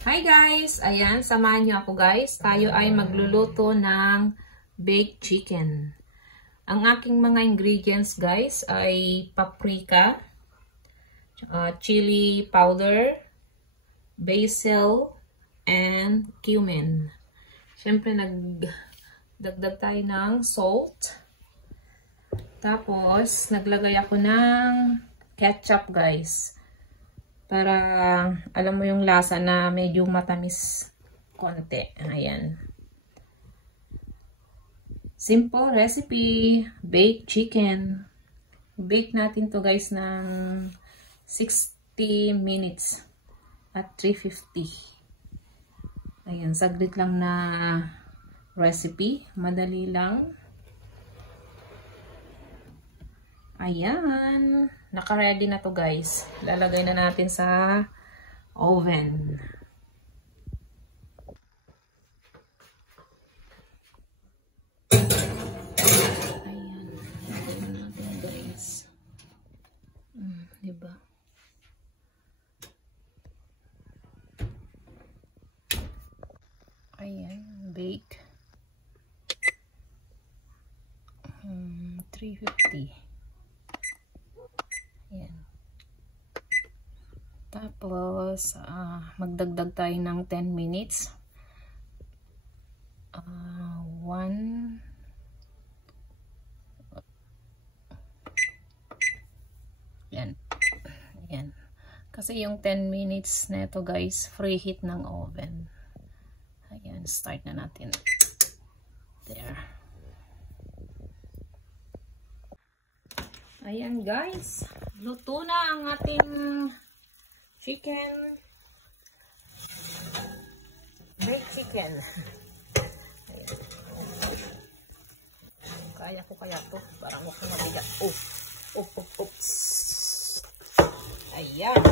Hi guys! Ayan, samahan niyo ako guys. Tayo ay magluluto ng baked chicken. Ang aking mga ingredients guys ay paprika, chili powder, basil, and cumin. Siyempre nagdagdag tayo ng salt. Tapos naglagay ako ng ketchup guys. Para alam mo yung lasa na medyo matamis konti. Ayan. Simple recipe. Baked chicken. Bake natin to guys ng 60 minutes at 350. Ayan. Saglit lang na recipe. Madali lang. Ayan. Naka-ready na to guys. Lalagay na natin sa oven. Ayan. Lagay na natin guys. Diba? Ayan. Bake. 350. Ayan. Tapos, magdagdag tayo ng 10 minutes. 1. Ayan. Ayan. Kasi yung 10 minutes na ito guys, free heat ng oven. Ayan, start na natin. There. Ayan guys, luto na ang ating chicken. Baked chicken. Ayan. Kaya ko kaya to. Parang huwag na mabigat. Oops. Ayan.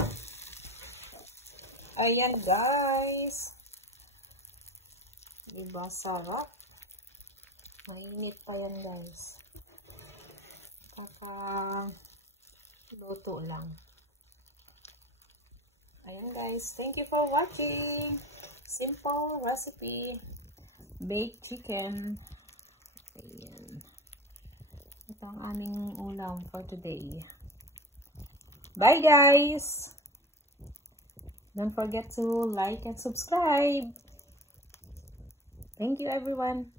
Ayan guys. Diba sarap? Mainit pa yan guys. Luto lang. Ayan guys, thank you for watching. Simple recipe, baked chicken. Ayan. Ito ang aming ulam for today. Bye guys! Don't forget to like and subscribe. Thank you everyone.